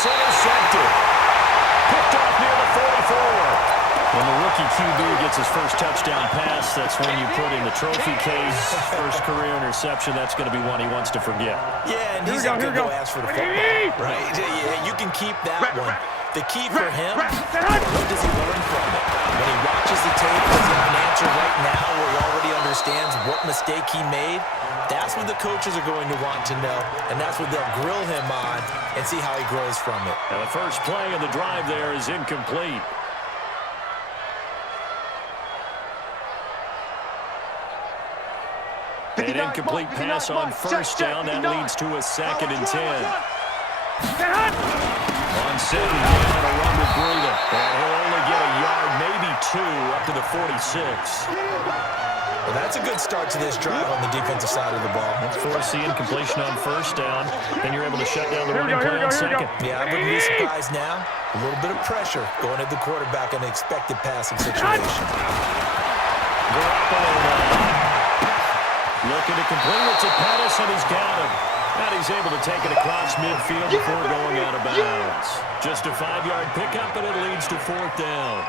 It's intercepted. Picked off near the 44. When the rookie QB gets his first touchdown pass, that's when you put in the trophy case. First career interception, that's going to be one he wants to forget. Yeah, and he's not going to go ask for the football, right? Yeah, you can keep that one. The key for him, what does he learn from it? When he watches the tape, does he have an answer right now where he already understands what mistake he made? That's what the coaches are going to want to know, and that's what they'll grill him on and see how he grows from it. And the first play of the drive there is incomplete. An incomplete pass on first down. That leads to a 2nd and 10. On 2nd down, a run with Breida. And he'll only get a yard, maybe 2, up to the 46. Well, that's a good start to this drive on the defensive side of the ball. Let's force the incompletion on first down. Then you're able to shut down the running play on second. Yeah, I wouldn't be surprised now. A little bit of pressure going at the quarterback in an expected passing situation. Looking to complete it to Pettis, and he's got him. And he's able to take it across midfield before going out of bounds. Just a 5-yard pickup, and it leads to 4th down.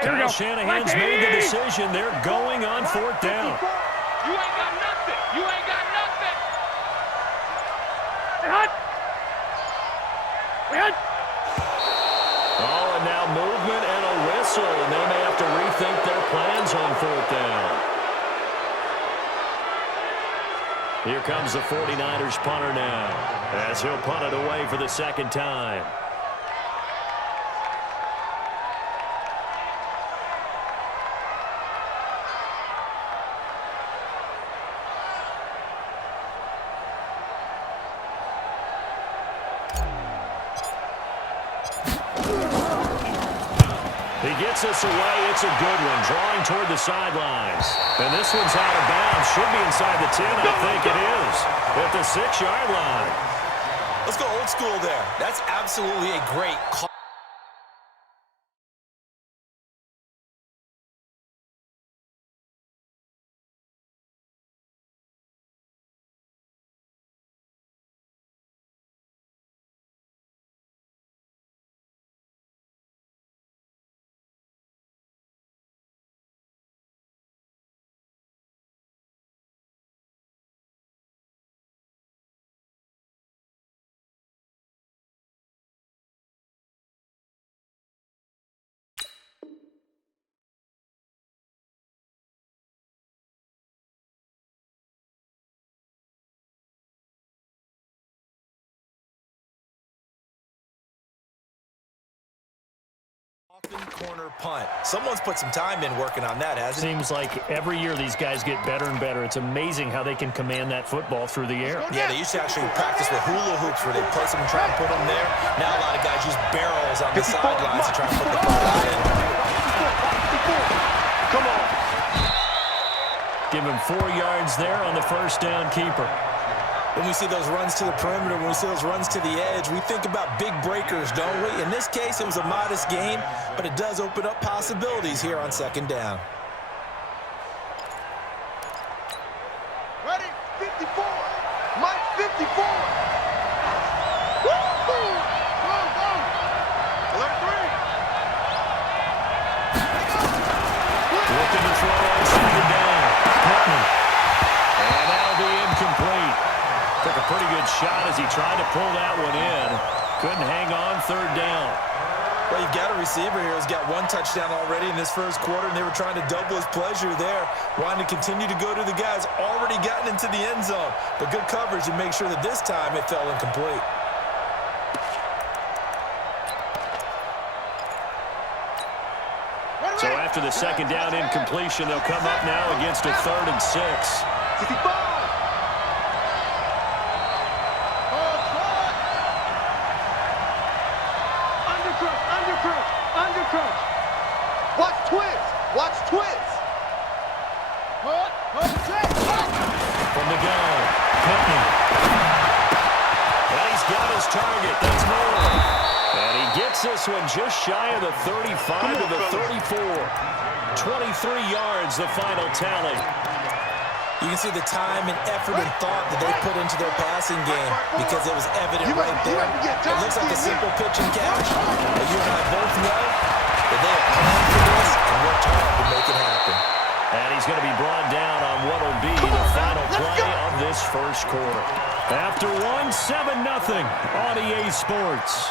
Kyle Shanahan's made the decision. They're going on 4th down. You ain't got nothing. You ain't got nothing. Oh, and now movement and a whistle, and they may have to rethink their plans on 4th down. Here comes the 49ers punter now, as he'll punt it away for the 2nd time. Gets us away. It's a good one. Drawing toward the sidelines. And this one's out of bounds. Should be inside the 10. I think it is. At the 6-yard line. Let's go old school there. That's absolutely a great call. Corner punt. Someone's put some time in working on that, hasn't it? Seems like every year these guys get better and better. It's amazing how they can command that football through the air. Yeah, they used to actually practice with hula hoops where they place them and try and put them there. Now a lot of guys use barrels on the sidelines to try and put the football in. Come on. Give him 4 yards there on the first down keeper. When we see those runs to the perimeter, when we see those runs to the edge, we think about big breakers, don't we? In this case, it was a modest gain, but it does open up possibilities here on 2nd down. Ready? 54. Mike, 54. Woo! Go, go. Alert 3. Looking to throw on 2nd down. Pittman. And that'll be incomplete. Took a pretty good shot as he tried to pull that one in. Couldn't hang on 3rd down. Well, you've got a receiver here who's got 1 touchdown already in this first quarter, and they were trying to double his pleasure there, wanting to continue to go to the guys already gotten into the end zone. But good coverage to make sure that this time it fell incomplete. So after the 2nd down incompletion, they'll come up now against a 3rd and 6. 65. Watch twist. Watch From the gun, Pittman. And he's got his target. That's Moore. And he gets this one just shy of the 35 to the 34. 23 yards, the final tally. You can see the time and effort and thought that they put into their passing game because it was evident right there. It looks like a simple pitch and catch. But you and I both know that they have planned for this and worked hard to make it happen. And he's going to be brought down on what will be the final play of this first quarter. After 7-0 on EA Sports.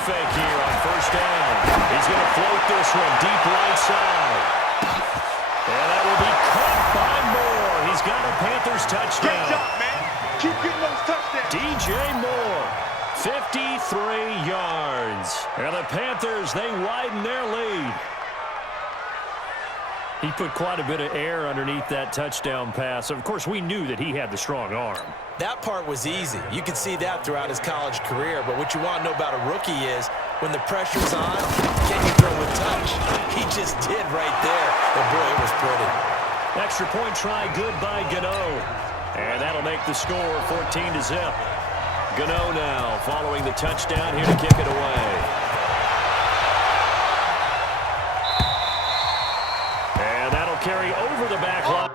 Fake here on first down. He's going to float this one deep right side. And that will be caught by Moore. He's got a Panthers touchdown. Great job, man. Keep getting those touchdowns. DJ Moore, 53 yards. And the Panthers, they widen their lead. He put quite a bit of air underneath that touchdown pass. Of course, we knew that he had the strong arm. That part was easy. You could see that throughout his college career. But what you want to know about a rookie is when the pressure's on, can you throw with touch? He just did right there. But boy, it was pretty. Extra point try good by Gano. And that'll make the score 14-0. Gano now following the touchdown here to kick it away. And that'll carry over the back line.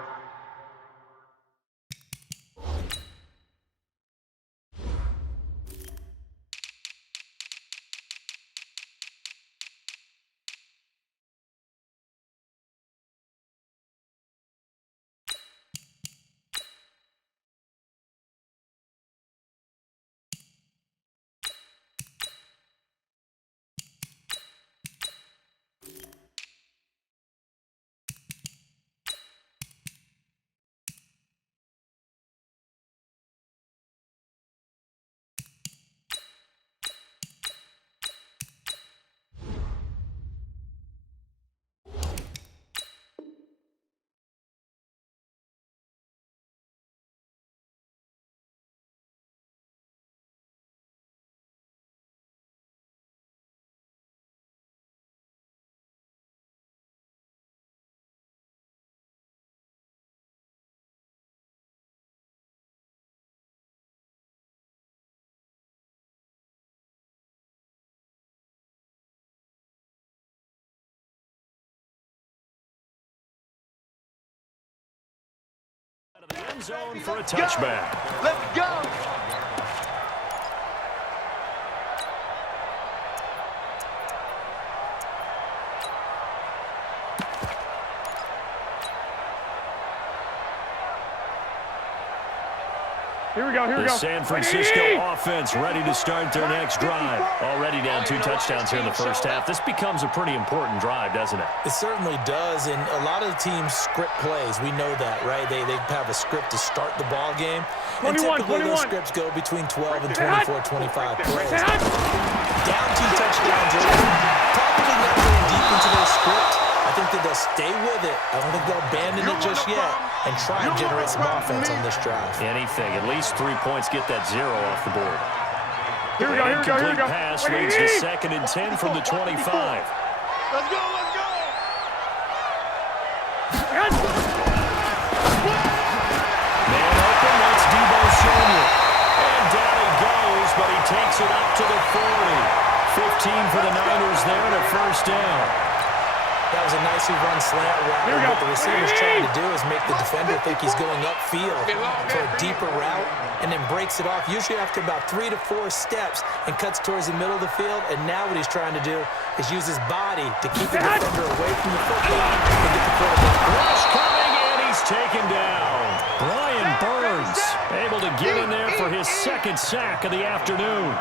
The end zone for a touchback. Let's go. Here we go, here we The go. San Francisco offense ready to start their next drive. Already down 2 touchdowns here in the first half. This becomes a pretty important drive, doesn't it? It certainly does, and a lot of the teams script plays. We know that, right? They have a script to start the ball game. And 21, typically 21. those scripts go between 12 and 24, 25 plays. Down 2 touchdowns early. Probably not going deep into their script. I think that they'll stay with it. I don't think they'll abandon it just yet and try and generate some offense on this drive. Anything. At least 3 points. Get that 0 off the board. Here we go, here we go, here we Incomplete go. pass leads to 2nd and 10 from the 25. Let's go, let's go. Man open, that's Debo Samuel. And down he goes, but he takes it up to the 40. 15 for the Niners there and a first down. That was a nicely run slant route. Here we go. What the receiver's trying to do is make the defender think he's going upfield for a deeper route and then breaks it off, usually after about 3 to 4 steps, and cuts towards the middle of the field. And now what he's trying to do is use his body to keep the defender away from the football and get the quarterback. Rush coming, and he's taken down. Brian Burns able to get in there for his 2nd sack of the afternoon.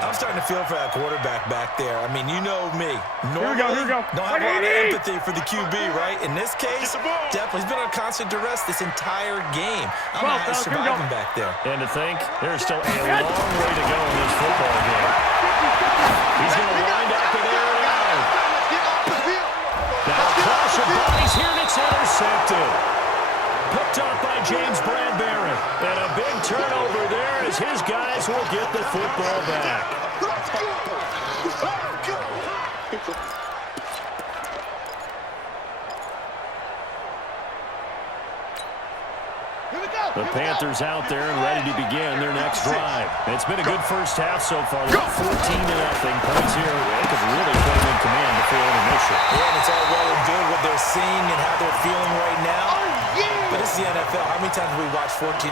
I'm starting to feel for that quarterback back there. I mean, you know me. Normally, here we go. don't have a lot of empathy for the QB, right? In this case, definitely. He's been on constant duress this entire game. I don't know how he's surviving back there. And to think, there's still a long way to go in this football game. He's going to wind up and air it out. intercepted. Picked up by James Bradbury. And a big turnover there as his guys will get the football back. Let's go! Let's go! The Panthers out there and ready to begin their next drive. It's been a good first half so far. They're 14-0. Points here. They could really put them in command before intermission. Yeah, and it's all well and good what they're seeing and how they're feeling right now. But it's the NFL. How many times have we watched 14-0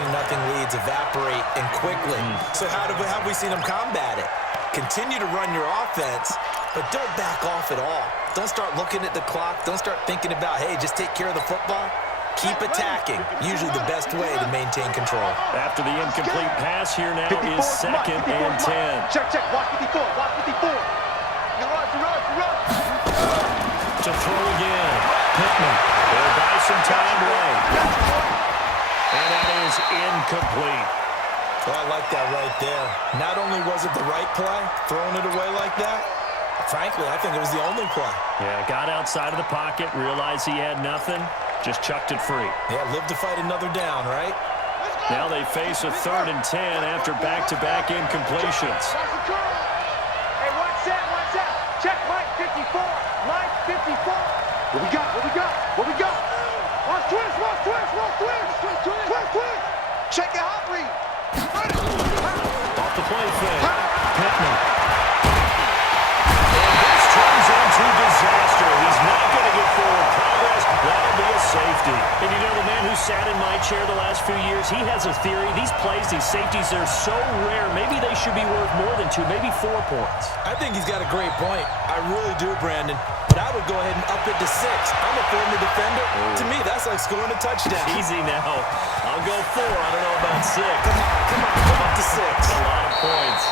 leads evaporate and quickly? So how have we seen them combat it? Continue to run your offense, but don't back off at all. Don't start looking at the clock. Don't start thinking about, hey, just take care of the football. Keep attacking. Usually the best way to maintain control. After the incomplete pass here now is 2nd and 10. Check. Watch 54. Watch 54. You run. To throw again. Pittman. They'll buy some time late. And that is incomplete. Well, I like that right there. Not only was it the right play, throwing it away like that, frankly, I think it was the only play. Yeah, got outside of the pocket, realized he had nothing, just chucked it free. Yeah, live to fight another down, right? Now they face a 3rd and 10 after back-to-back incompletions. Hey, watch that. Check Mike 54. Mike 54. What we got? Watch twist. Check your hot read. Off the play fake. Pittman. And this turns into disaster. He's not going to get forward progress. That'll be a safety. And you know, the man who sat in my chair the last few years, he has a theory. These plays, these safeties, they're so rare. Maybe they should be worth more than 2, maybe 4 points. I think he's got a great point. I really do, Brandon. But I would go ahead and up it to 6. I'm a former defender. To me, that's like scoring a touchdown. Easy now. I'll go 4. I don't know about 6. Come on, up to 6. A lot of points.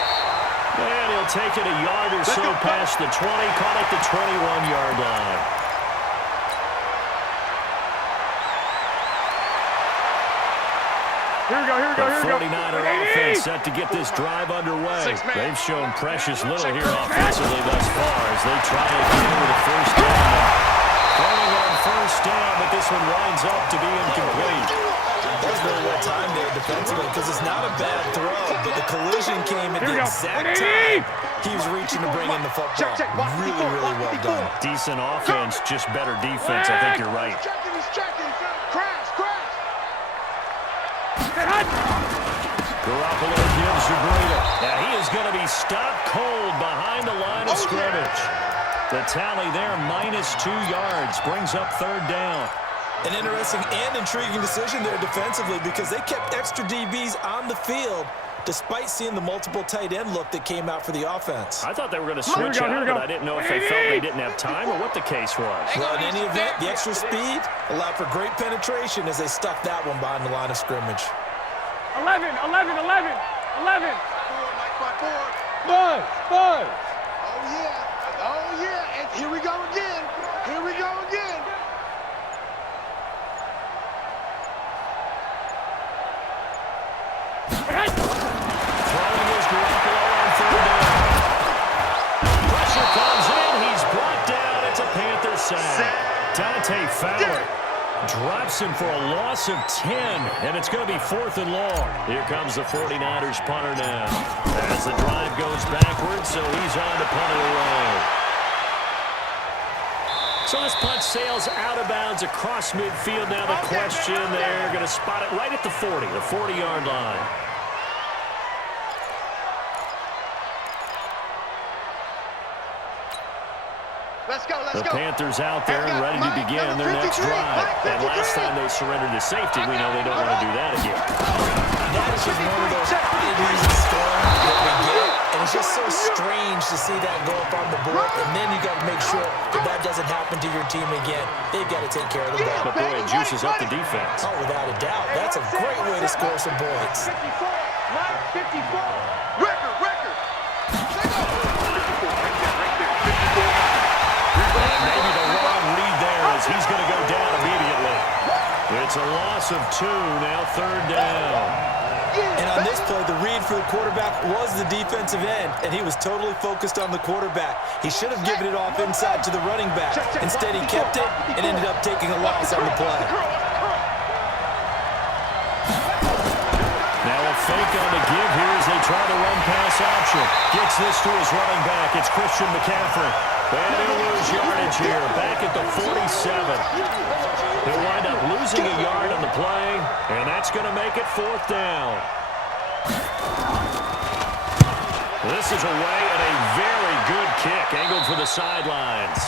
And he'll take it a yard or so past the 20, call it the 21-yard line. Here we go. The 49er offense set to get this drive underway. They've shown precious little here offensively thus far as they try again with a first down. Throwing on first down, but this one winds up to be incomplete. That was very well timed there defensively because it's not a bad throw, but the collision came at the exact time he was reaching to bring in the football. Really well done. Decent offense, just better defense. I think you're right. He's checking. Crash. Garoppolo gives to Breida. Now he is going to be stopped cold behind the line of scrimmage. The tally there, -2 yards, brings up 3rd down. An interesting and intriguing decision there defensively because they kept extra DBs on the field despite seeing the multiple tight end look that came out for the offense. I thought they were going to switch out, but I didn't know if they felt they didn't have time or what the case was. Well, in any event, the extra speed allowed for great penetration as they stuffed that one behind the line of scrimmage. 11. Buzz. Oh, yeah. And here we go again. Throwing is Garoppolo on 3rd down. Pressure comes in. He's brought down. It's a Panther sack. Dante Fowler drops him for a loss of 10, and it's going to be 4th and long. Here comes the 49ers punter now. As the drive goes backwards, so he's on to punt it away. So this punt sails out of bounds across midfield. Now the question, they're going to spot it right at the 40, the 40-yard line. The Panthers out there and ready to begin their next drive. And last time they surrendered to safety, we know they don't want to do that again. That is just one of those oddities of storm that we get. And it's just so strange to see that go up on the board. And then you got to make sure that doesn't happen to your team again. They've got to take care of the ball. But boy, it juices up the defense. Oh, without a doubt. That's a great way to score some points. 54. Record. Maybe the wrong read there as he's going to go down immediately. It's a loss of 2, now 3rd down. And on this play, the read for the quarterback was the defensive end, and he was totally focused on the quarterback. He should have given it off inside to the running back. Instead, he kept it and ended up taking a loss on the play. Now a fake on the give here as they try to run pass option. Gets this to his running back. It's Christian McCaffrey. And he'll lose yardage here. Back at the 47. He'll wind up losing a yard on the play, and that's going to make it 4th down. This is away and a very good kick angled for the sidelines.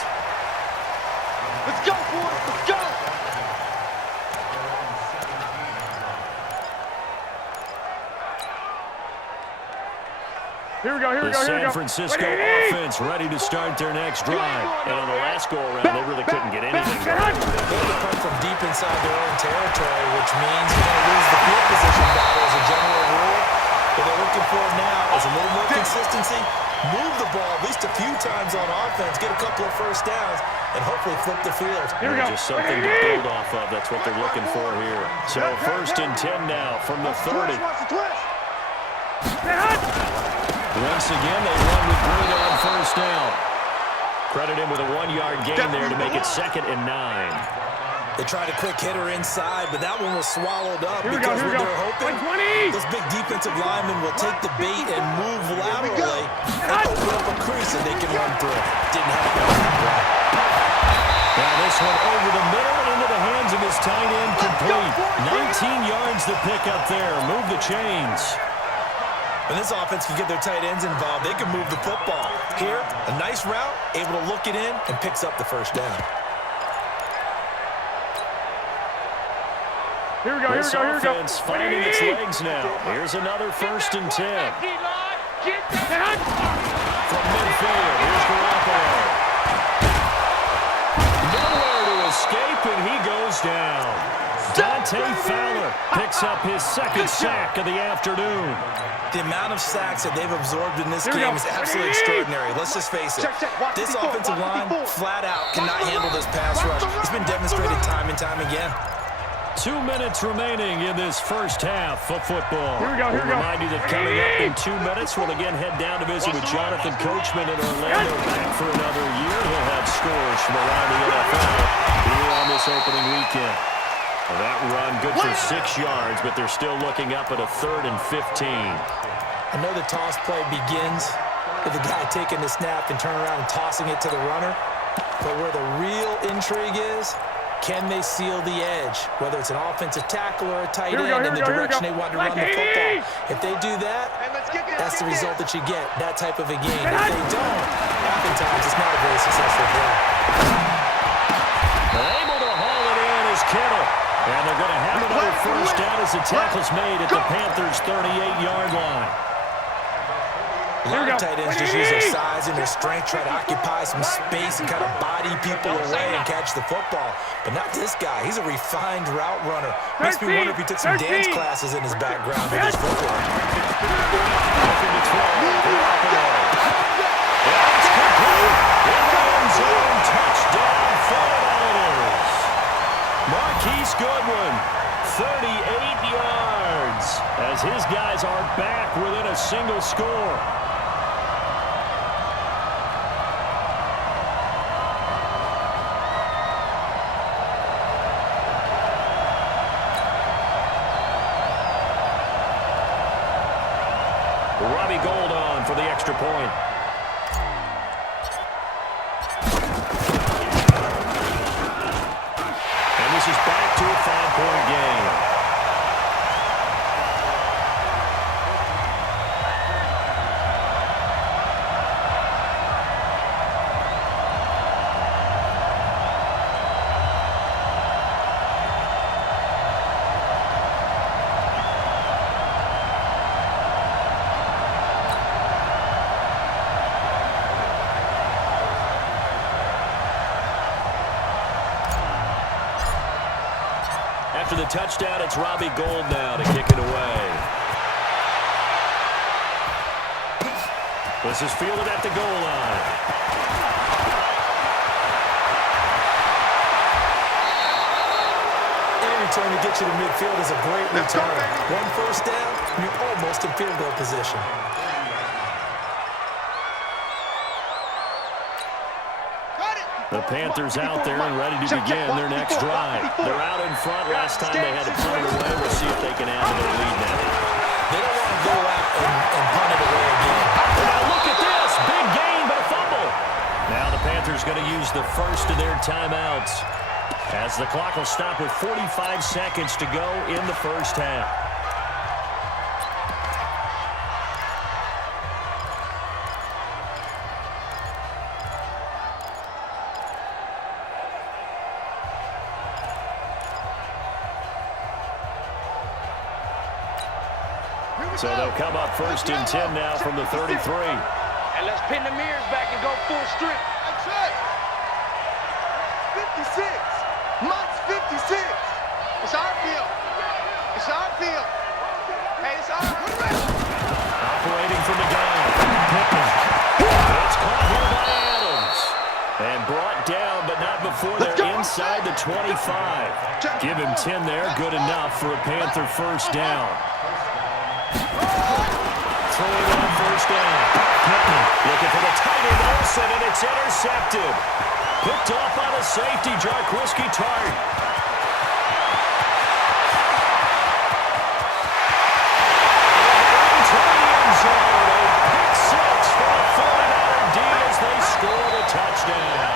Let's go, boys. Let's go. Here we go, here we The go, here we San go. Francisco offense ready to start their next drive. And on the last go-around, they really couldn't get anything going. They're going to come from deep inside their own territory, which means you're going to lose the field position battle as a general rule. What they're looking for now is a little more consistency, move the ball at least a few times on offense, get a couple of first downs, and hopefully flip the field. Here we go. Just something to build off of. That's what they're looking for here. So 1st and 10 now from the 30. Once again, they run with Bruno on 1st down. Credit him with a 1-yard gain there to make it 2nd and 9. They tried a quick hitter inside, but that one was swallowed up Here we go, because here we when go. they're hoping, 120. this big defensive lineman will take the bait and move laterally and open up a crease that they can run through. Didn't happen on that play. Now this one over the middle and into the hands of his tight end complete. 19 yards to pick up there. Move the chains. When this offense can get their tight ends involved, they can move the football. Here, a nice route, able to look it in, and picks up the 1st down. Here we go, here we This go, here we go. offense finding its legs now. Here's another 1st and 10. From midfield, here's Garoppolo. Nowhere to escape, and he goes down. Dante Fowler picks up his 2nd sack of the afternoon. The amount of sacks that they've absorbed in this Here we game go. is absolutely extraordinary. Let's just face it. This offensive line, flat out, cannot handle this pass rush. It's been demonstrated time and time again. 2 minutes remaining in this 1st half of football. Here we go, here we go. Remind you that coming up in 2 minutes, we'll again head down to visit with Jonathan Coachman in Orlando. Back for another year. He'll have scores from around the NFL here on this opening weekend. Well, that run good for 6 yards, but they're still looking up at a 3rd and 15. I know the toss play begins with the guy taking the snap and turning around and tossing it to the runner. But where the real intrigue is, can they seal the edge? Whether it's an offensive tackle or a tight end in the direction they want to run the football. If they do that, that's the result that you get, that type of a game. If they don't, oftentimes it's not a very successful play. Able to haul it in is Kittle. And they're going to have another 1st down as the tackle's made at the Panthers' 38-yard line. A lot of tight ends just use their size and their strength, try to occupy some space and kind of body people away and catch the football. But not this guy. He's a refined route runner. Makes me wonder if he took some dance classes in his background with his footwork. Looking to throw. It's complete. In the end zone, touchdown, 49ers. Marquise Goodwin, 38 yards, as his guys are back within a single score. Robbie Gould on for the extra point. And this is back to a 5-point game. After the touchdown, it's Robbie Gould now to kick it away. This is fielded at the goal line. And return to get you to midfield is a great return. One first down, you're almost in field goal position. The Panthers out there and ready to begin their next drive. They're out in front. Last time they had to punt it away. We'll see if they can add to their lead now. They don't want to go out and punt it away again. Now look at this. Big gain, but a fumble. Now the Panthers going to use the first of their timeouts, as the clock will stop with 45 seconds to go in the first half. So they'll come up first and 10 now from the 33. And let's pin the mirrors back and go full strip. That's it. 56. Mott's 56. It's our field. It's our field. Hey, it's our field. Operating from the gun. Pittman. It's caught here by Adams. And brought down, but not before they're inside the 25. Give him 10 there. Good enough for a Panther first down. Throwing on first down. Pittman looking for the tight end Olsen, and it's intercepted. Picked off by the safety, Jarquiski Tart. Into the end zone. A pick six for the 49er D as they score the touchdown.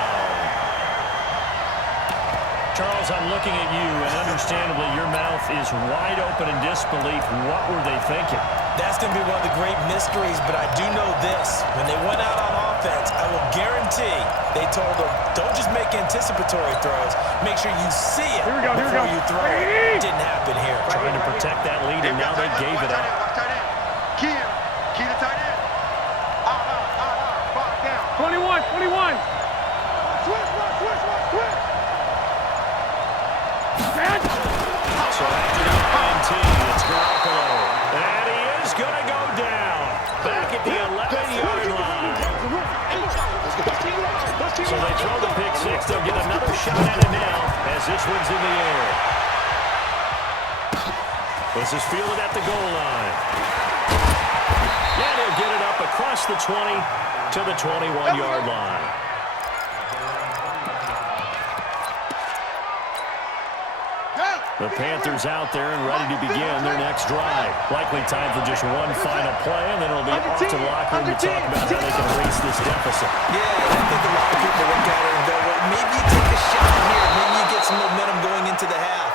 Charles, I'm looking at you, and understandably your mouth is wide open in disbelief. What were they thinking? That's going to be one of the great mysteries, but I do know this. When they went out on offense, I will guarantee they told them, don't just make anticipatory throws. Make sure you see it before you throw it. It didn't happen here. Trying to protect that lead, and now they gave it up. Key to tight end. Back down. 21. Switch. So after the INT, it's Garoppolo. And he is going to go down. Back at the 11-yard line. So they throw the pick six. They'll get another shot at it now as this one's in the air. This is fielded at the goal line. And he'll get it up across the 20 to the 21-yard line. The Panthers out there and ready to begin their next drive. Likely time for just one final play, and then it'll be off to the locker room to talk about how they can erase this deficit. Yeah, I think a lot of people look at it and go, well, maybe you take a shot here. Maybe you get some momentum going into the half.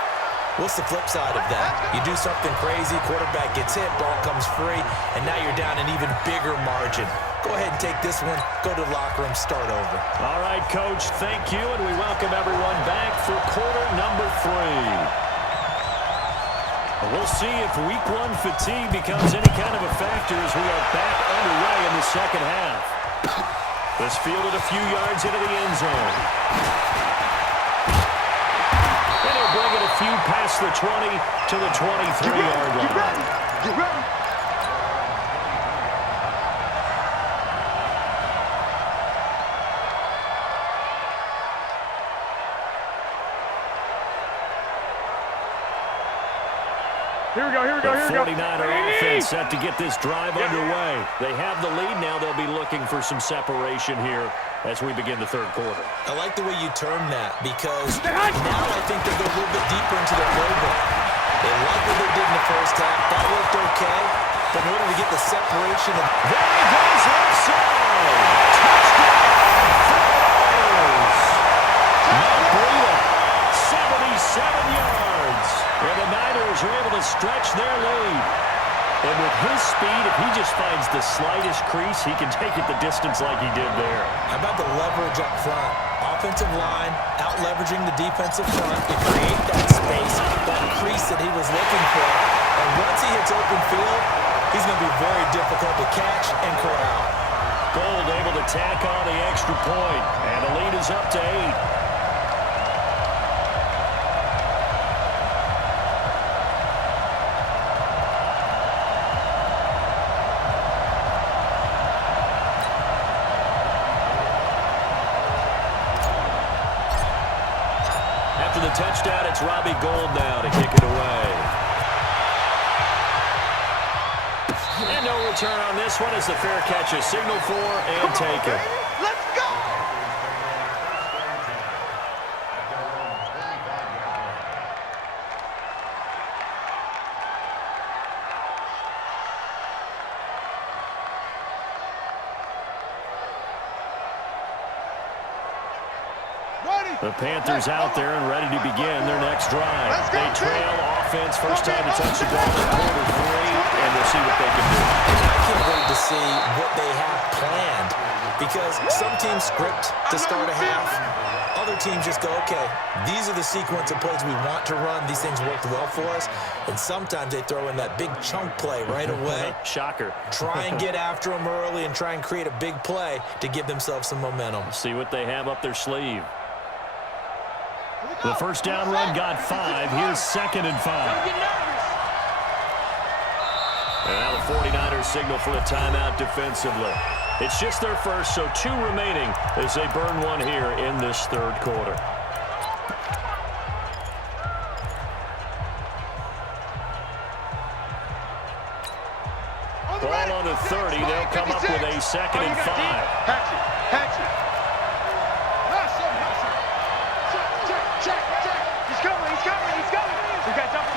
What's the flip side of that? You do something crazy, quarterback gets hit, ball comes free, and now you're down an even bigger margin. Go ahead and take this one, go to the locker room, start over. All right, Coach, thank you, and we welcome everyone back for quarter number 3. We'll see if week 1 fatigue becomes any kind of a factor as we are back underway in the second half. This fielded a few yards into the end zone. And he'll bring it a few past the 20 to the 23-yard line. Get ready. Here we go. The 49er offense set to get this drive underway. They have the lead now. They'll be looking for some separation here as we begin the third quarter. I like the way you term that because now I think they go a little bit deeper into their playbook. They like what they did in the first half. That worked okay. But in order to get the separation, there he goes left side. Touchdown! Matt Breida, 77 yards. And the Niners are able to stretch their lead. And with his speed, if he just finds the slightest crease, he can take it the distance like he did there. How about the leverage up front? Offensive line, out-leveraging the defensive front to create that space, that crease that he was looking for. And once he hits open field, he's going to be very difficult to catch and corral. Gold able to tack on the extra point. And the lead is up to 8. after the touchdown, it's Robbie Gould now to kick it away. And no return on this one as the fair catch is signaled for and taken. Let's go! The Panthers out there and ready to begin their next drive. They trail offense, first time to touch the ball in quarter 3, and we'll see what they can do. I can't wait to see what they have planned, because some teams script to start a half. Other teams just go, okay, these are the sequence of plays we want to run. These things worked well for us. And sometimes they throw in that big chunk play right away. Shocker. Try and get after them early and try and create a big play to give themselves some momentum. See what they have up their sleeve. The first down run got 5. Here's 2nd and 5. And now the 49ers signal for a timeout defensively. It's just their first, so 2 remaining as they burn one here in this third quarter. Ball on the 30. They'll come up with a 2nd and 5. Hatch it. We got double.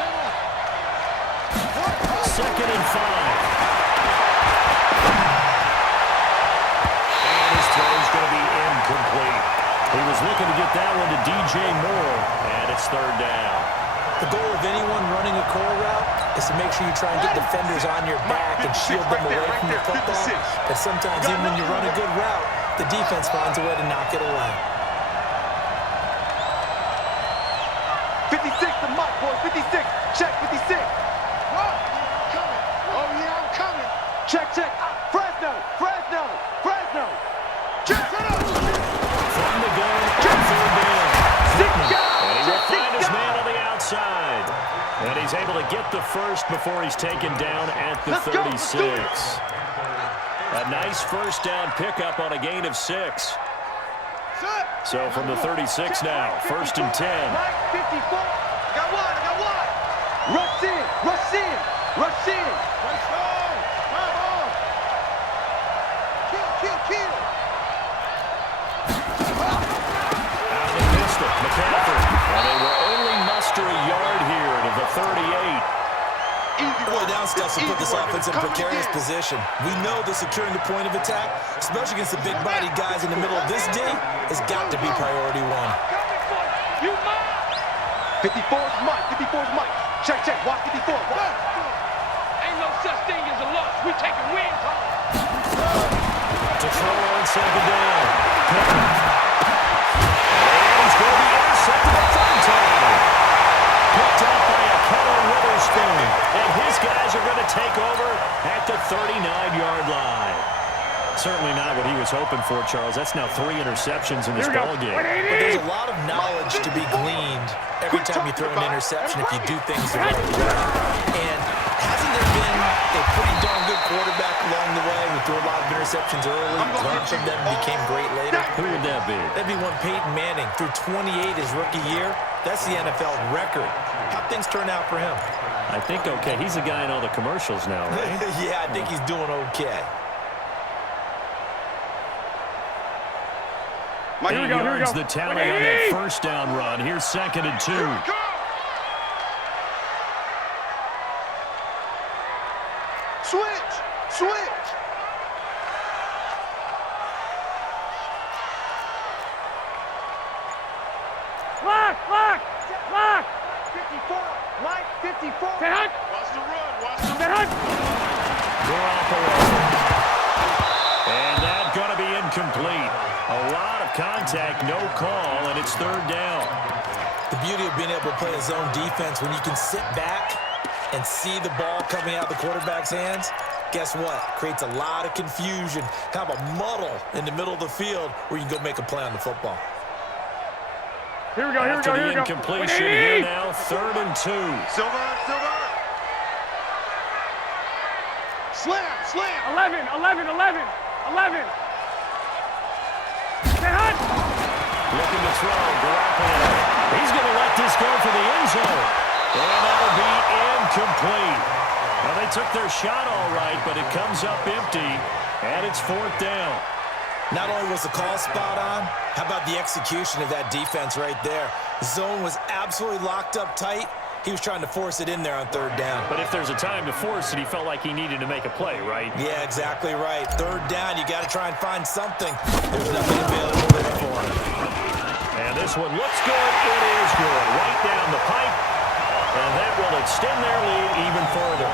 2nd and 5. And his throw is going to be incomplete. He was looking to get that one to DJ Moore, and it's 3rd down. The goal of anyone running a curl route is to make sure you try and get defenders on your back and shield them away from the football. But sometimes even when you run a good route, the defense finds a way to knock it away. 56 to Mike, boy. 56. Check, 56. Oh, yeah, I'm coming. Check. Fresno. Check it up. From the gun, on 3rd down. And he will find his man on the outside. And he's able to get the first before he's taken down at the 36. A nice first down pickup on a gain of 6. So from the 36 now, 1st and 10. 54. I got one. Rush in. Let's go. Come on. Kill. Out of the pistol, McCaffrey. And they will only muster a yard here to the 38. Boy, down steps to put this offense in precarious position. We know that securing the point of attack, especially against the big-bodied guys in the middle of this D, has got to be priority 1. 54's Mike. Check. Watch 54. Ain't no such thing as a loss. We taking wins home. To throw on 2nd down. And he's going to be intercepted a 3rd time. Picked up by a Keller Witherspoon. And his guys are going to take over at the 39-yard line. Certainly not what he was hoping for, Charles. That's now 3 interceptions in this ballgame. But there's a lot of knowledge to be gleaned every time you throw an interception if you do things the right way. And hasn't there been a pretty darn good quarterback along the way who threw a lot of interceptions early, learned from them, and became great later? Who would that be? That'd be one Peyton Manning. Threw 28 his rookie year. That's the NFL record. How'd things turn out for him? I think okay. He's the guy in all the commercials now, right? Yeah, I think he's doing okay. 8 yards the tally on that first down run. Here's 2nd and 2. Switch. Lock. 54. Mike, 54. Ten hunt. Watch the run. And that's going to be incomplete. A lot of contact, no call, and it's 3rd down. The beauty of being able to play a zone defense when you can sit back and see the ball coming out of the quarterback's hands, guess what? Creates a lot of confusion. Have a muddle in the middle of the field where you can go make a play on the football. Here we go. After the incompletion, here now, 3rd and 2. Silver. Slam. 11. Looking to throw, Garoppolo. He's going to let And that'll be incomplete. Well, they took their shot all right, but it comes up empty, and it's 4th down. Not only was the call spot on, how about the execution of that defense right there? The zone was absolutely locked up tight. He was trying to force it in there on 3rd down. But if there's a time to force it, he felt like he needed to make a play, right? Yeah, exactly right. 3rd down, you got to try and find something. There's nothing available there for him. And this one looks good. It is good. Right down the pipe. And that will extend their lead even further.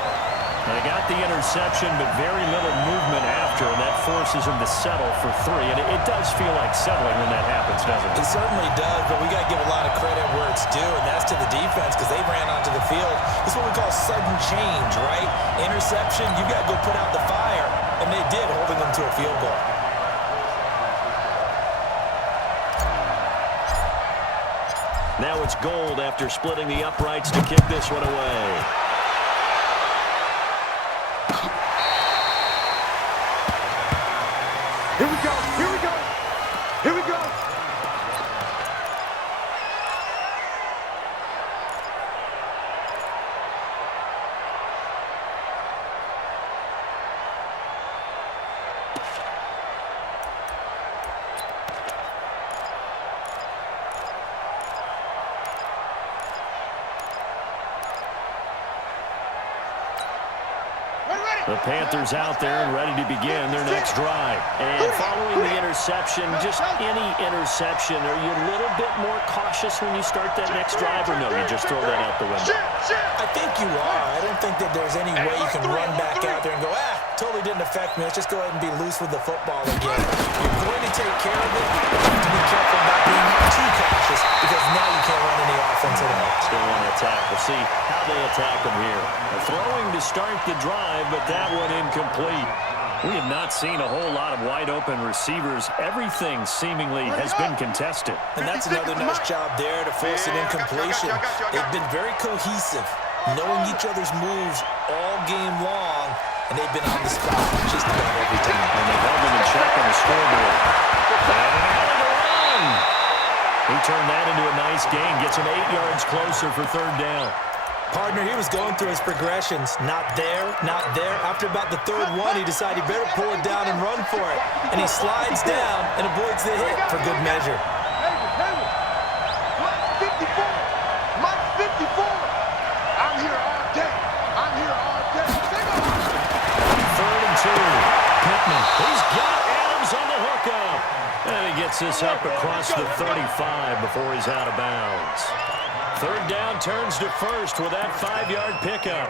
They got the interception, but very little movement after, and that forces them to settle for 3. And it does feel like settling when that happens, doesn't it? It certainly does, but we got to give a lot of credit where it's due, and that's to the defense because they ran onto the field. This is what we call sudden change, right? Interception, you got to go put out the fire, and they did, holding them to a field goal. Now it's Gold after splitting the uprights to kick this one away. Here we go. Here we go. Here we go. The Panthers out there and ready to begin their next drive. And following the interception, just any interception, are you a little bit more cautious when you start that next drive, or no, you just throw that out the window? I think you are. I don't think that there's any way you can run back out there and go, totally didn't affect me. Let's just go ahead and be loose with the football again. You're going to take care of it. You have to be careful not being too cautious because now you can't run any offense at all. Still want to attack. We'll see how they attack them here. Throwing to start the drive, but that one incomplete. We have not seen a whole lot of wide-open receivers. Everything seemingly has been contested. And that's another nice job there to force an incompletion. They've been very cohesive, knowing each other's moves all game long, and they've been on the spot just about every time. And they've held them in check on the scoreboard. And out of the run! He turned that into a nice gain, gets him 8 yards closer for 3rd down. Partner, he was going through his progressions. Not there, not there. After about the 3rd one, he decided he better pull it down and run for it. And he slides down and avoids the hit for good measure. Mike 54. Mike 54. I'm here all day. I'm here all day. 3rd and 2. Pittman. He's got Adams on the hookup. And he gets this up across the 35 before he's out of bounds. 3rd down turns to 1st with that 5-yard pickup.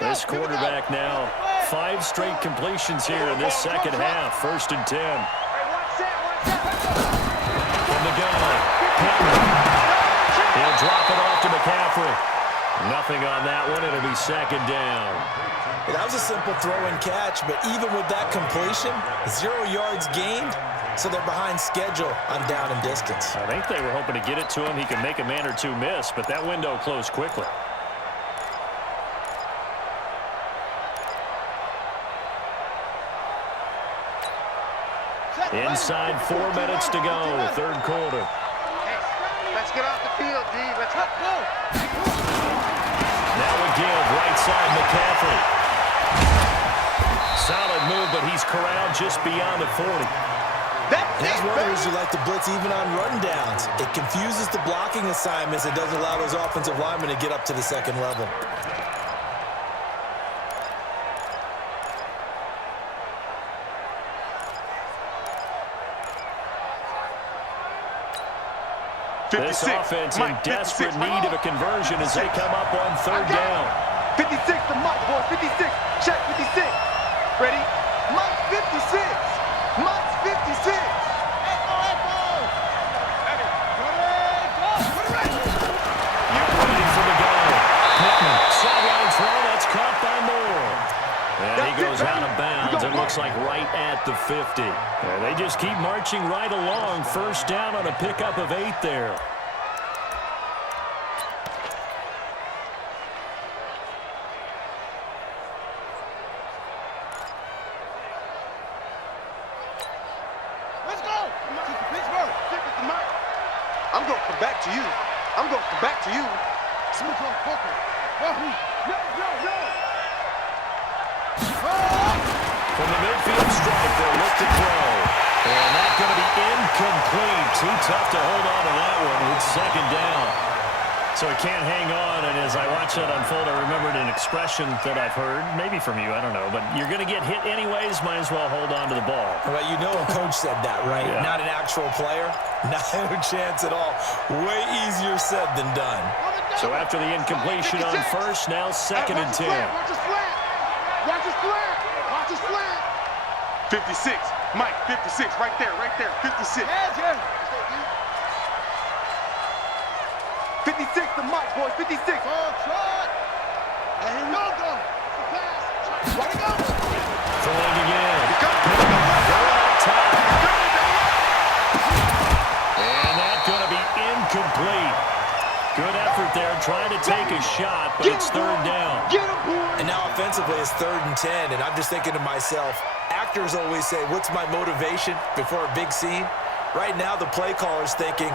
This quarterback now, 5 straight completions here in this second half. 1st and 10. From the gun, Pittman. He'll drop it off to McCaffrey. Nothing on that one. It'll be 2nd down. Well, that was a simple throw and catch, but even with that completion, 0 yards gained, so they're behind schedule on down and distance. I think they were hoping to get it to him. He can make a man or two miss, but that window closed quickly. Inside 4 minutes to go, 3rd quarter. Hey, let's get off the field, D. Let's go. Now a give, right side McCaffrey. Solid move, but he's corralled just beyond the 40. That's one of the reasons you like to blitz even on rundowns. It confuses the blocking assignments. It doesn't allow those offensive linemen to get up to the 2nd level. This offense in desperate need of a conversion as they come up on 3rd down. 56 to Mike, boy. 56. Check 56. Ready? Mike 56. Mike 56. Waiting for the goal. Pittman, sideline throw. That's caught by Moore. And he goes out of bounds. It looks like right at the 50. And they just keep marching right along. 1st down on a pickup of 8 there. I'm going to come back to you. I'm going to come back to you. From the midfield strike, they'll look to throw. And that's going to be incomplete. Too tough to hold on to that one with second down. So he can't hang on, and as I watch that unfold, I remembered an expression that I've heard, maybe from you, I don't know, but you're going to get hit anyways, might as well hold on to the ball. Well, you know a coach said that, right? Yeah. Not an actual player. No chance at all. Way easier said than done. So after the incompletion on first, now second and 10. Watch his slant. Watch his slant. Watch his slant. 56. Mike, 56. Right there. 56. 56 to Mike, boys. 56. And here we go. Pass. Way to go. Throwing again. And that's going to be incomplete. Good effort there, trying to take a shot, but it's third down. And now offensively it's 3rd and 10, and I'm just thinking to myself, actors always say, what's my motivation before a big scene? Right now the play caller's thinking,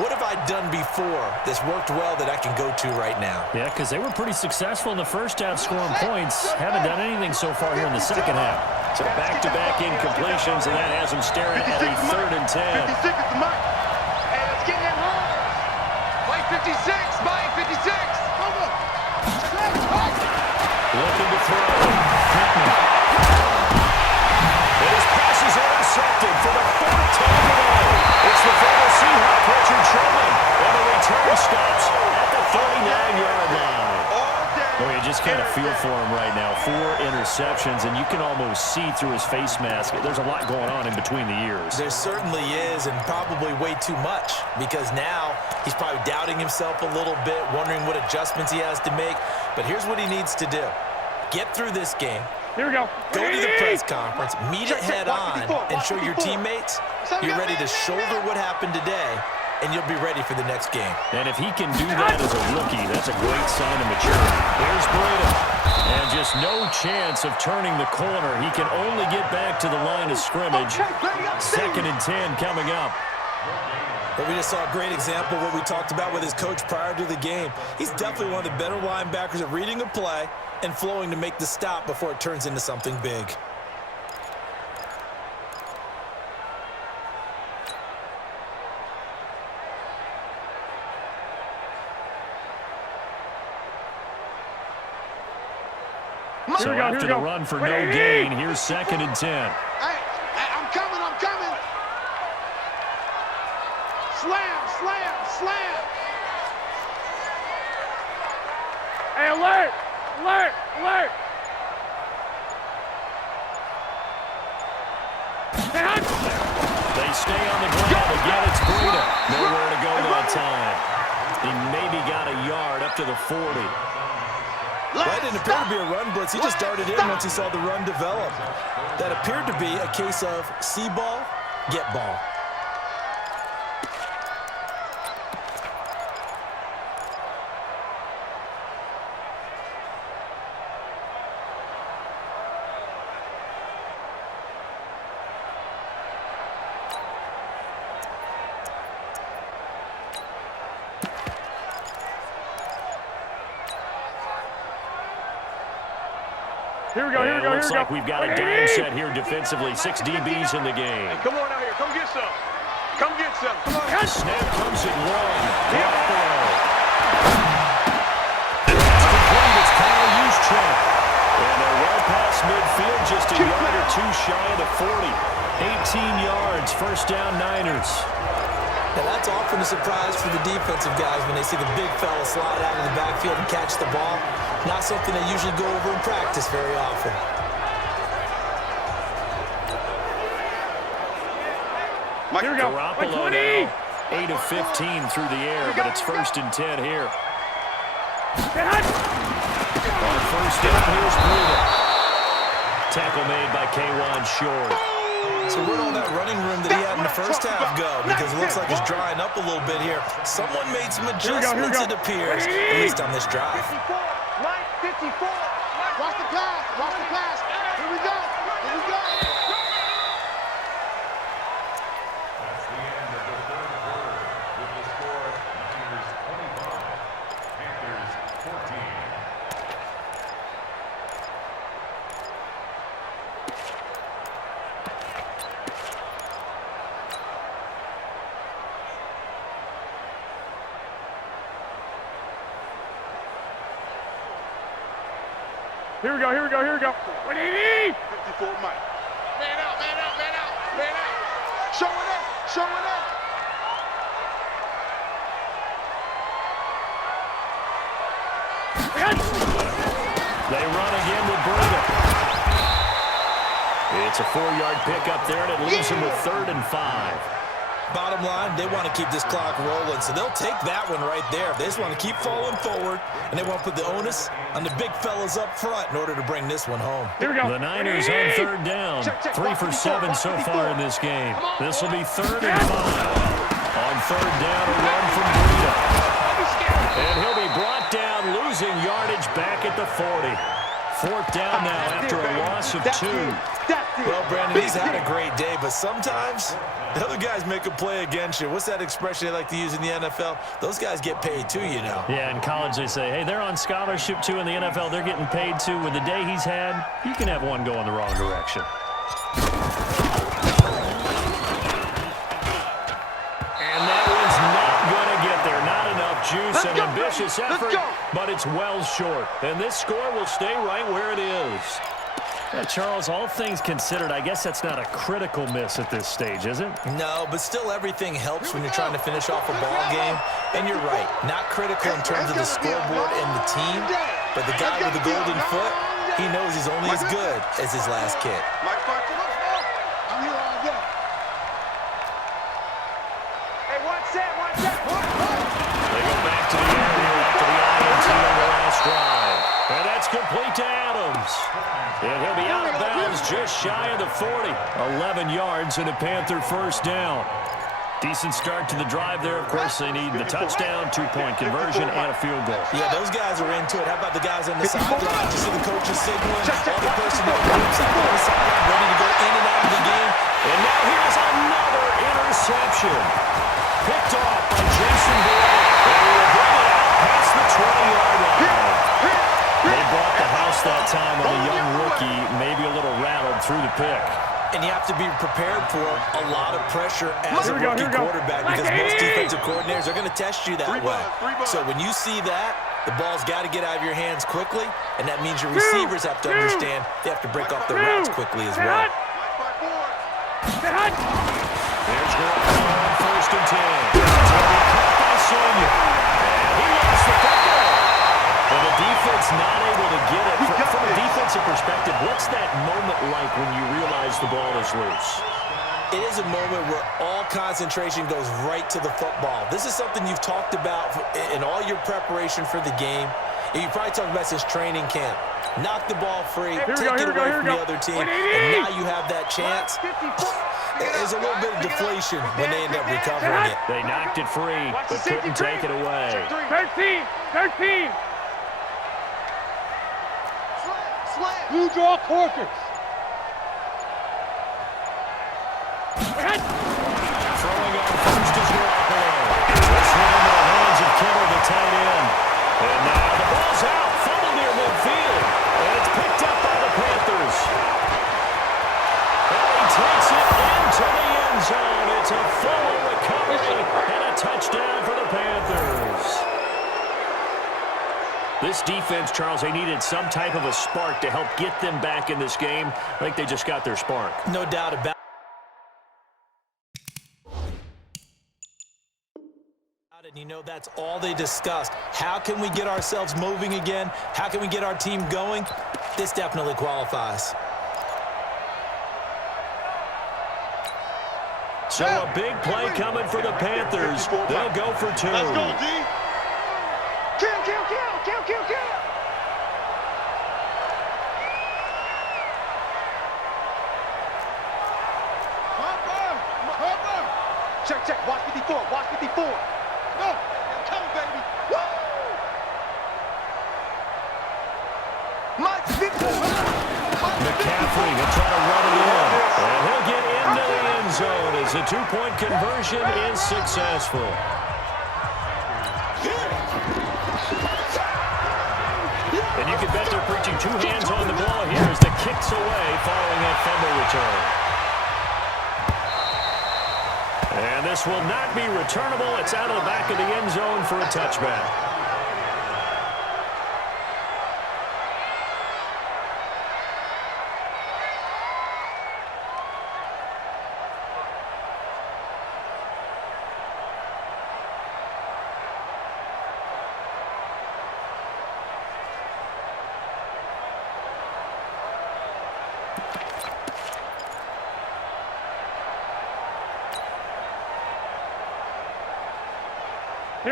what have I done before that's worked well that I can go to right now? Yeah, because they were pretty successful in the first half scoring points. Haven't done anything so far here in the second half. So back-to-back incompletions, and that has them staring at a 3rd and 10. 56 is Mike. Hey, let's get that home. Mike 56, Mike 56. Looking to throw. His pass is intercepted for the 4th time today. It's the former Seahawk, Richard Sherman, and the return stops at the 39-yard line. Oh, you just kind of feel for him right now. 4 interceptions, and you can almost see through his face mask. There's a lot going on in between the ears. There certainly is, and probably way too much, because now he's probably doubting himself a little bit, wondering what adjustments he has to make. But here's what he needs to do. Get through this game. Here we go. Go to the press conference, meet it head on, and show your teammates you're ready to shoulder what happened today, and you'll be ready for the next game. And if he can do that as a rookie, that's a great sign of maturity. Here's Breda. And just no chance of turning the corner. He can only get back to the line of scrimmage. 2nd and 10 coming up. But we just saw a great example of what we talked about with his coach prior to the game. He's definitely one of the better linebackers at reading a play and flowing to make the stop before it turns into something big. So after the run for no gain, here's 2nd and 10. Hey, I'm coming. Slam. Hey, alert. They stay on the ground. Again, it's Breda. Nowhere to go that time. He maybe got a yard up to the 40. That didn't appear to be a run blitz. He just darted in once he saw the run develop. That appeared to be a case of see ball, get ball. Here we go. Looks like we've got a dime set here defensively. 6 DBs in the game. Hey, come on out here. Come get some. Come on. Snap comes in long. Garoppolo. It's complete. It's Kyle Juszczyk. And they're well past midfield, just a yard or two shy of the 40. 18 yards, first down Niners. Now that's often a surprise for the defensive guys when they see the big fella slide out of the backfield and catch the ball. Not something they usually go over in practice very often. Here we go. Garoppolo now, 8 of 15 through the air, but it's 1st and 10 here. On first down, here's Breda. Tackle made by K1 Short. So where'd all that running room that he had in the first half go? Because it looks like it's drying up a little bit here. Someone made some adjustments, it appears, at least on this drive. 54. Mike, 54. Watch the pass. Here we go. Here we go. 180! 54 Mike. Man out, man out, man out, man out. Showing up, showing up. They run again with Breida. It's a 4-yard pickup there, and it leaves them with 3rd and 5. Bottom line, they want to keep this clock rolling, so they'll take that one right there. They just want to keep falling forward, and they want to put the onus on the big fellas up front in order to bring this one home. Here we go. The Niners on 3rd down. 3 for 7 so far in this game. This will be 3rd and 5. On 3rd down, a run from Breida. And he'll be brought down, losing yardage back at the 40. 4th down now after a loss of 2. Well, Brandon, he's had a great day, but sometimes the other guys make a play against you. What's that expression they like to use in the NFL? Those guys get paid too, you know. Yeah, in college they say, hey, they're on scholarship too. In the NFL, they're getting paid too. With the day he's had, you can have one go in the wrong direction. And that one's not going to get there. Not enough juice and ambitious effort, but it's well short. And this score will stay right where it is. Yeah, Charles, all things considered, I guess that's not a critical miss at this stage, is it? No, but still everything helps when you're trying to finish off a ball game. And you're right, not critical in terms of the scoreboard and the team, but the guy with the golden foot, he knows he's only as good as his last kick. I'm here all day. Hey, watch that. They go back to the air here after the INT on the last drive. And that's complete to Adams. And he'll be out of bounds just shy of the 40. 11 yards and a Panther 1st down. Decent start to the drive there. Of course, they need the touchdown, 2-point conversion, and a field goal. Yeah, those guys are into it. How about the guys on the sideline? You see the coaches signaling, all the personnel groups out on the sideline ready to go in and out of the game. And now here's another interception. Picked off by Jason Boyd. And we'll bring it out past the 20-yard line. They brought the house that time on a young rookie, maybe a little rattled through the pick. And you have to be prepared for a lot of pressure as a rookie quarterback because most defensive coordinators are going to test you that way. So when you see that, the ball's got to get out of your hands quickly, and that means your receivers have to understand they have to break off the routes quickly as well. There's Garoppolo on 1st and 10. It's going to be caught by Sonia. And he lost the football. And the defense not able to get it. From a defensive perspective, what's that moment like when you realize the ball is loose? It is a moment where all concentration goes right to the football. This is something you've talked about in all your preparation for the game. You probably talked about since training camp. Knock the ball free, take it away from the other team, and now you have that chance. There's a little bit of deflation when they end up recovering it. They knocked it free, but couldn't take it away. 13. Blue draw quarters. Throwing on 1st is Garoppolo. This one into the hands of Kittle, the tight end. And now the ball's out, fumbled near midfield. And it's picked up by the Panthers. And he takes it into the end zone. It's a full recovery and a touchdown for the Panthers. This defense, Charles, they needed some type of a spark to help get them back in this game. I think they just got their spark. No doubt about it. And you know that's all they discussed. How can we get ourselves moving again? How can we get our team going? This definitely qualifies. So a big play coming for the Panthers. They'll go for 2. Let's go, D. Kill. Check. Watch 54. No, come, baby. Woo! Mike 50. McCaffrey will try to run it in. And he'll get into the end zone as the 2-point conversion is successful. And you can bet they're preaching 2 hands on the ball here as the kick's away following that fumble return. And this will not be returnable. It's out of the back of the end zone for a touchback.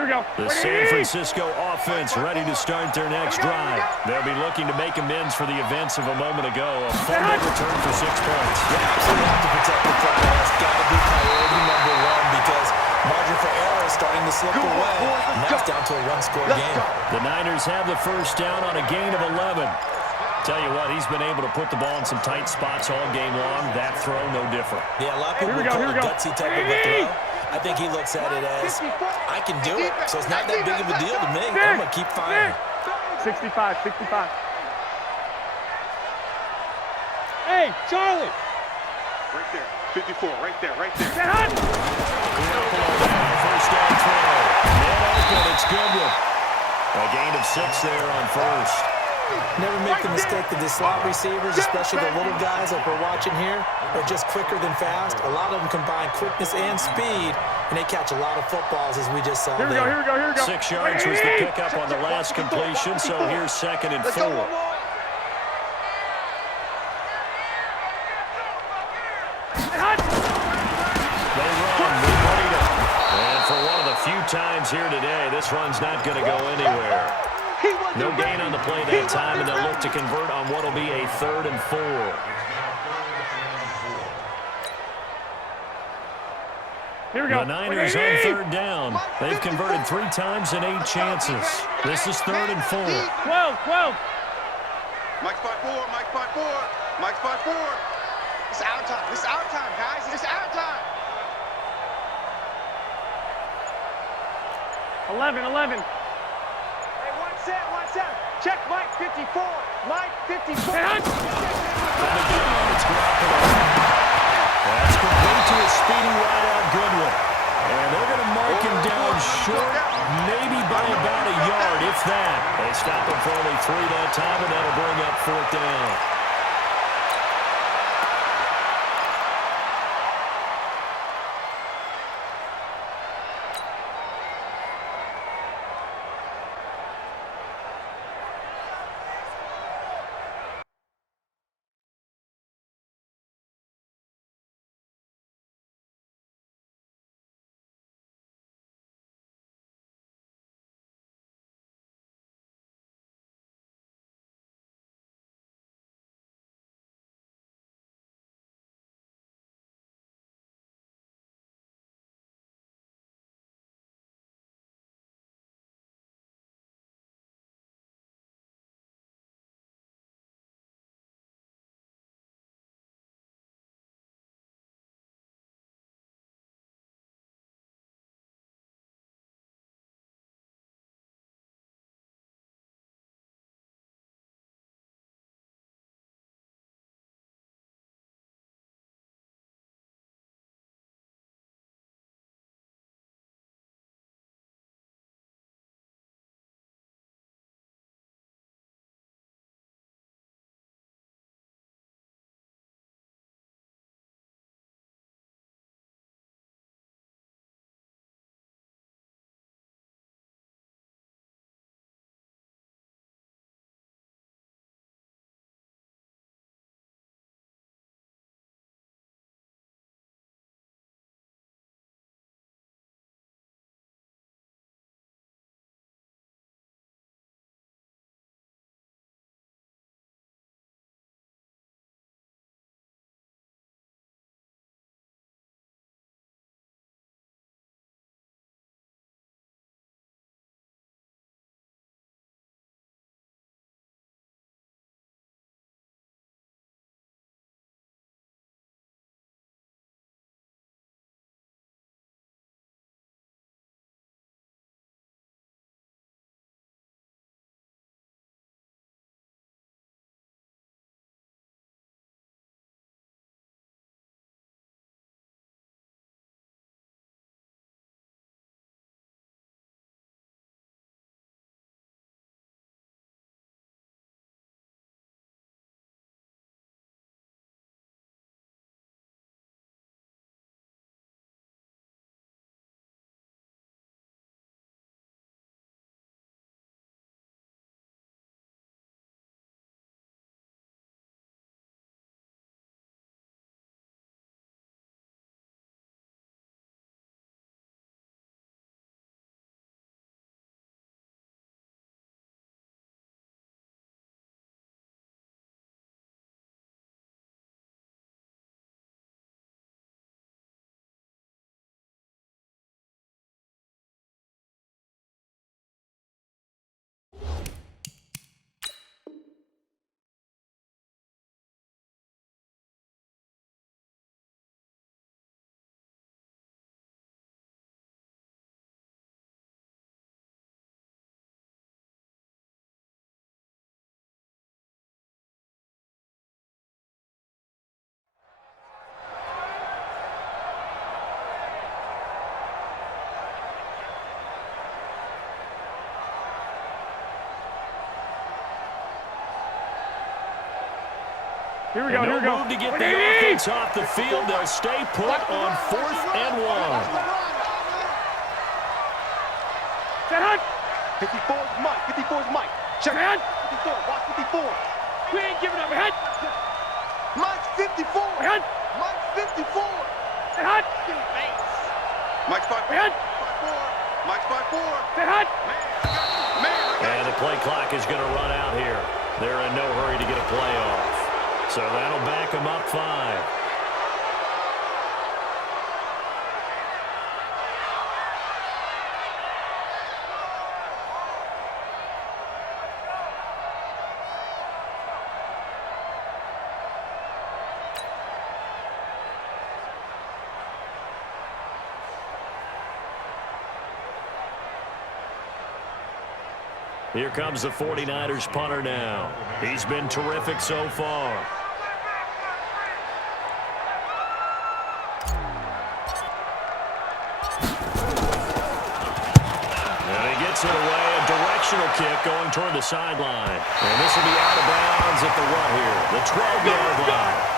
Here we go. The San Francisco offense ready to start their next drive. They'll be looking to make amends for the events of a moment ago. A fumble return for 6 points. Yeah, absolutely have to protect the football. That's got to be priority number one because margin for error is starting to slip away. Now it's down to a one-score game. The Niners have the first down on a gain of 11. Tell you what, he's been able to put the ball in some tight spots all game long. That throw, no different. Yeah, a lot of people would call it a gutsy type of a throw. I think he looks at it as, I can do it, so it's not that big of a deal to me. I'm going to keep firing. 65. Hey, Charlie. Right there. 54. Right there. Get hot. First down throw. Man open, it's Goodwin. A gain of 6 there on first. Never make the mistake that the slot receivers, especially the little guys like we're watching here, are just quicker than fast. A lot of them combine quickness and speed, and they catch a lot of footballs, as we just saw there. Here we go. 6 yards was the pickup on the last completion, so here's 2nd and 4. They run, complete it. And for one of the few times here today, this run's not going to go anywhere. No gain on the play that time, and they'll look to convert on what will be a 3rd and 4. Here we go. The Niners on 3rd down. They've converted 3 times in 8 chances. This is 3rd and 4. 12. Mike's 5-4. Mike's 5-4. It's our time. It's our time, guys. It's our time. 11. One set. Check Mike 54. Mike 54. That's complete to a speedy wide out Goodwin. And they're going to mark him down short, maybe by about a yard, if that. They stop him for only 3 that time, and that'll bring up 4th down. Here we go, no here we go. move to get the offense off the field. They'll stay put on 4th and 1. Set hunt. 54 is Mike. 54 is Mike. Check. Man. 54. Watch 54. We ain't giving up. Head. Mike's 54. Head. Mike's 54. Set hunt. Mike's 5. Head. 5-4. Mike's 5-4. Set hunt. And the play clock is going to run out here. They're in no hurry to get a play off. So that'll back them up 5. Here comes the 49ers punter now. He's been terrific so far. And he gets it away, a directional kick going toward the sideline. And this will be out of bounds at the what here? The 12-yard line.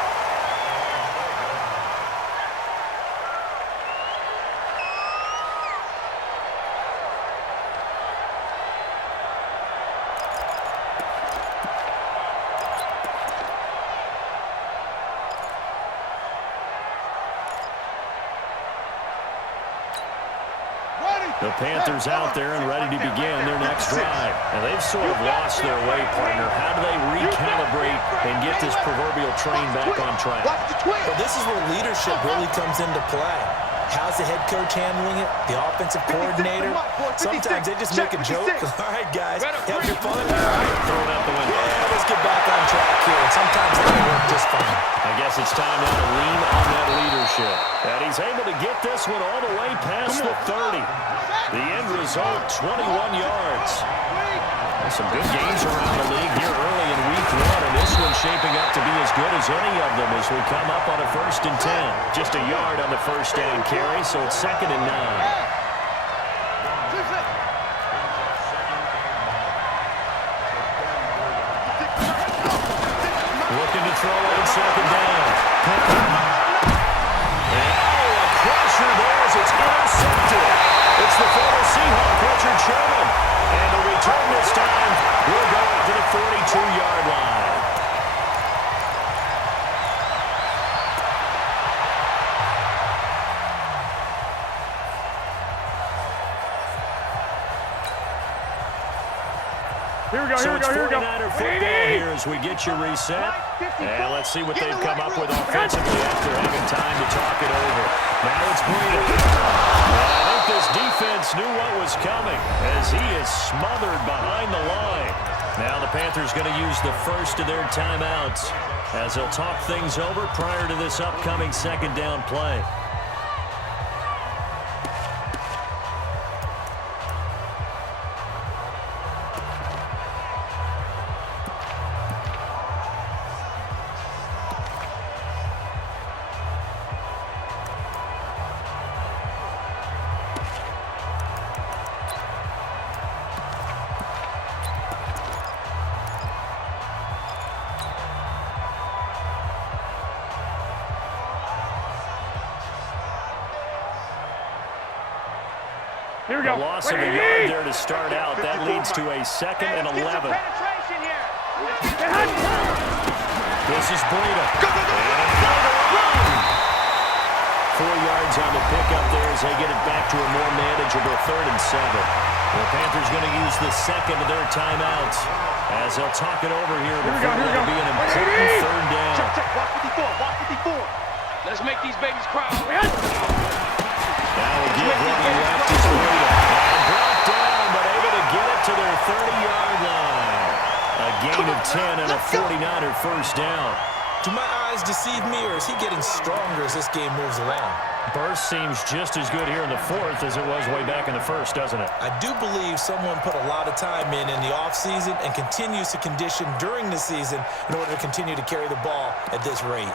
The Panthers out there and ready to begin their next drive. And they've sort of lost their way, partner. How do they recalibrate and get this proverbial train back on track? Well, this is where leadership really comes into play. How's the head coach handling it? The offensive coordinator? Sometimes they just make a joke. All right, guys, have your fun. All right, Throw it out the window. yeah, let's get back on track here. And sometimes that can work just fine. I guess it's time now to lean on that leadership. And he's able to get this one all the way past the 30. The end result, 21 yards. Some good games around the league here early in week 1, and this one's shaping up to be as good as any of them as we come up on a 1st and 10. Just a yard on the first down carry, so it's 2nd and 9. Looking to throw on 2nd down. And a crusher there as it's intercepted. It's the former Seahawk, Richard Sherman. And the return this time will go out to the 42-yard line. Here we go, So here we it's go, here we go. 49er football here as we get you reset. And let's see what they've come up with offensively after having time to talk it over. Now it's Breida. I think this defense knew what was coming as he is smothered behind the line. Now the Panthers going to use the first of their timeouts as they'll talk things over prior to this upcoming 2nd down play. Here we go. A loss of a yard there to start out. That leads to a 2nd and 11. This is Breida. And 4 yards on the pickup there as they get it back to a more manageable 3rd and 7. The Panthers going to use the second of their timeouts as they'll talk it over here before it'll be an important 3rd down. Check. Watch 54. Watch 54. Let's make these babies cry. Now we'll give what he left is Breida. And brought down, but able to get it to their 30-yard line. A gain of 10 and a 49er first down. Do my eyes deceive me, or is he getting stronger as this game moves along? Burst seems just as good here in the 4th as it was way back in the 1st, doesn't it? I do believe someone put a lot of time in the offseason and continues to condition during the season in order to continue to carry the ball at this rate.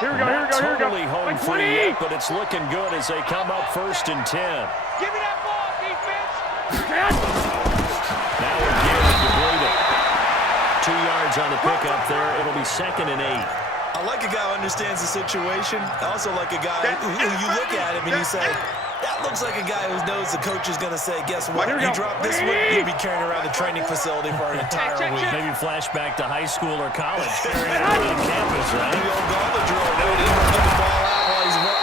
Here we go, here we go, here we go. Totally home Like free 20. yet, but it's looking good as they come up 1st and 10. Give me that ball, defense. Now we're giving DeBrito. 2 yards on the pickup there. It'll be 2nd and 8. I like a guy who understands the situation. I also like a guy who you look at him and you say, that looks like a guy who knows the coach is going to say, guess what? You drop this one, you'll be carrying around the training facility for an entire week. Maybe flashback to high school or college. Carrying it around campus, right? Maybe old Gauntlet drill. Maybe he'll get the ball out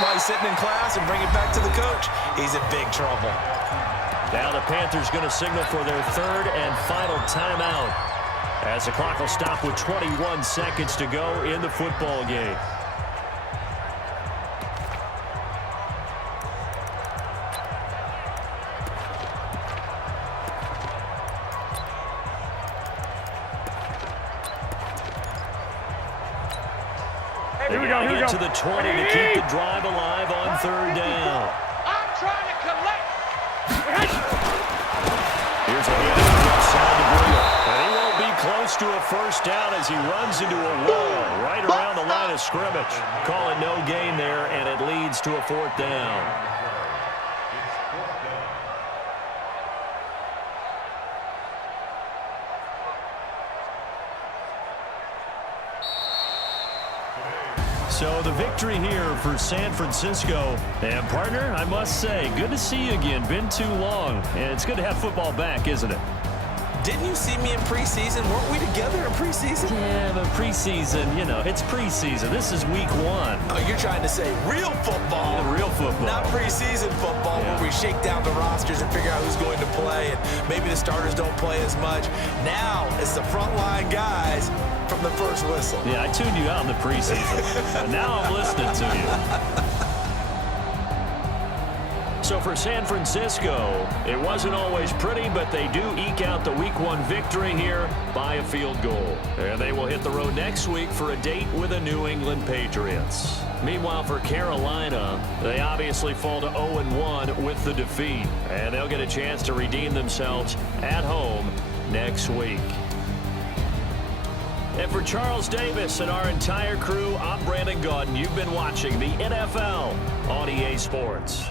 while he's sitting in class and bring it back to the coach. He's in big trouble. Now the Panthers going to signal for their 3rd and final timeout, as the clock will stop with 21 seconds to go in the football game. Here we go, here we go. To the 20 to keep the drive alive on 3rd down. I'm trying to collect. Here's a hit outside the Bruno. And he won't be close to a first down as he runs into a wall right around the line of scrimmage. Calling no gain there, and it leads to a 4th down. So the victory here for San Francisco. And partner, I must say, good to see you again. Been too long. And it's good to have football back, isn't it? Didn't you see me in preseason? Weren't we together in preseason? Yeah, but preseason, you know, it's preseason. This is week 1. Oh, you're trying to say real football. The real football. Not preseason football where we shake down the rosters and figure out who's going to play, and maybe the starters don't play as much. Now it's the frontline guys from the first whistle. Yeah, I tuned you out in the preseason. But now I'm listening to you. So for San Francisco, it wasn't always pretty, but they do eke out the Week 1 victory here by a field goal. And they will hit the road next week for a date with the New England Patriots. Meanwhile, for Carolina, they obviously fall to 0-1 with the defeat. And they'll get a chance to redeem themselves at home next week. And for Charles Davis and our entire crew, I'm Brandon Gaudin. You've been watching the NFL on EA Sports.